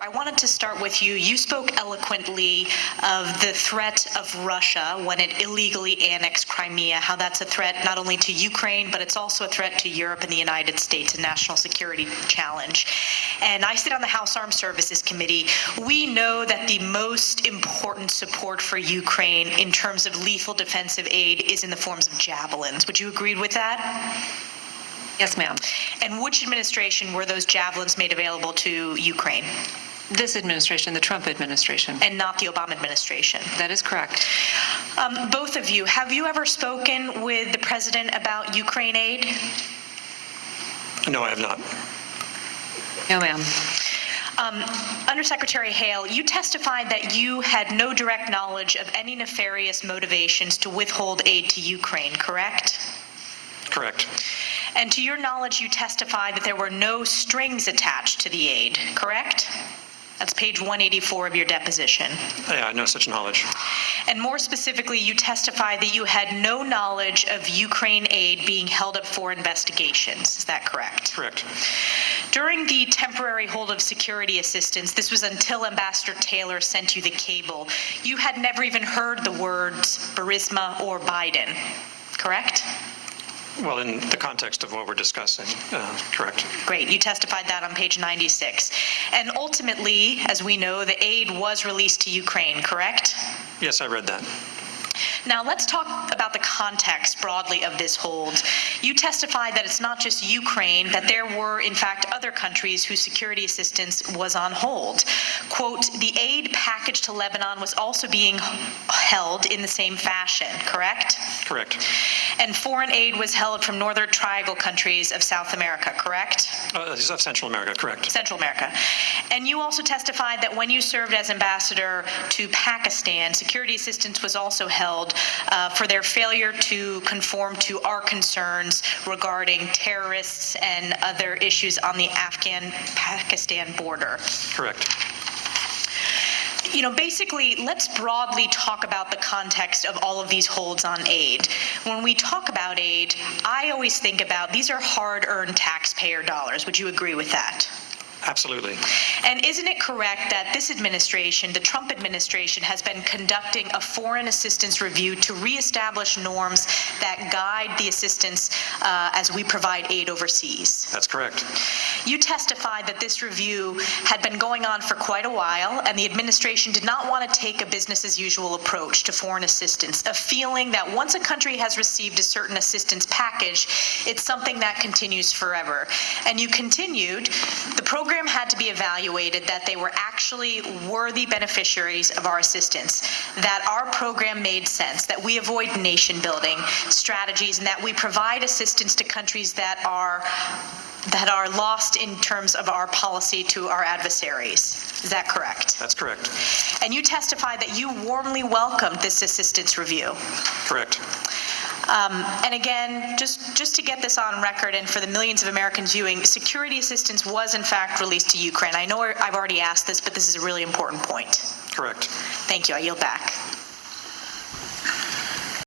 I wanted to start with you. You spoke eloquently of the threat of Russia when it illegally annexed Crimea, how that's a threat not only to Ukraine, but it's also a threat to Europe and the United States, a national security challenge. And I sit on the House Armed Services Committee. We know that the most important support for Ukraine in terms of lethal defensive aid is in the forms of javelins. Would you agree with that? Yes, ma'am. And which administration were those javelins made available to Ukraine? This administration, the Trump administration. And not the Obama administration? That is correct. Both of you, have you ever spoken with the president about Ukraine aid? No, I have not. No, ma'am. Undersecretary Hale, you testified that you had no direct knowledge of any nefarious motivations to withhold aid to Ukraine, correct? Correct. And to your knowledge, you testified that there were no strings attached to the aid, correct? That's page 184 of your deposition. Yeah, no such knowledge. And more specifically, you testified that you had no knowledge of Ukraine aid being held up for investigations. Is that correct? Correct. During the temporary hold of security assistance, this was until Ambassador Taylor sent you the cable, you had never even heard the words Burisma or Biden, correct? Well, in the context of what we're discussing, correct. Great. You testified that on page 96. And ultimately, as we know, the aid was released to Ukraine, correct? Yes, I read that. Now, let's talk about the context broadly of this hold. You testified that it's not just Ukraine, that there were, in fact, other countries whose security assistance was on hold. Quote, the aid package to Lebanon was also being held in the same fashion, correct? Correct. And foreign aid was held from northern triangle countries of South America, correct? Of Central America, correct. Central America. And you also testified that when you served as ambassador to Pakistan, security assistance was also held for their failure to conform to our concerns regarding terrorists and other issues on the Afghan-Pakistan border. Correct. You know, basically, let's broadly talk about the context of all of these holds on aid. When we talk about aid, I always think about these are hard-earned taxpayer dollars. Would you agree with that? Absolutely. And isn't it correct that this administration, the Trump administration, has been conducting a foreign assistance review to reestablish norms that guide the assistance as we provide aid overseas? That's correct. You testified that this review had been going on for quite a while, and the administration did not want to take a business-as-usual approach to foreign assistance, a feeling that once a country has received a certain assistance package, it's something that continues forever. And you continued, the program had to be evaluated that they were actually worthy beneficiaries of our assistance, that our program made sense, that we avoid nation-building strategies, and that we provide assistance to countries that are lost in terms of our policy to our adversaries. Is that correct? That's correct. And you testified that you warmly welcomed this assistance review. Correct. And again, just to get this on record and for the millions of Americans viewing, security assistance was in fact released to Ukraine. I know I've already asked this, but this is a really important point. Correct. Thank you. I yield back.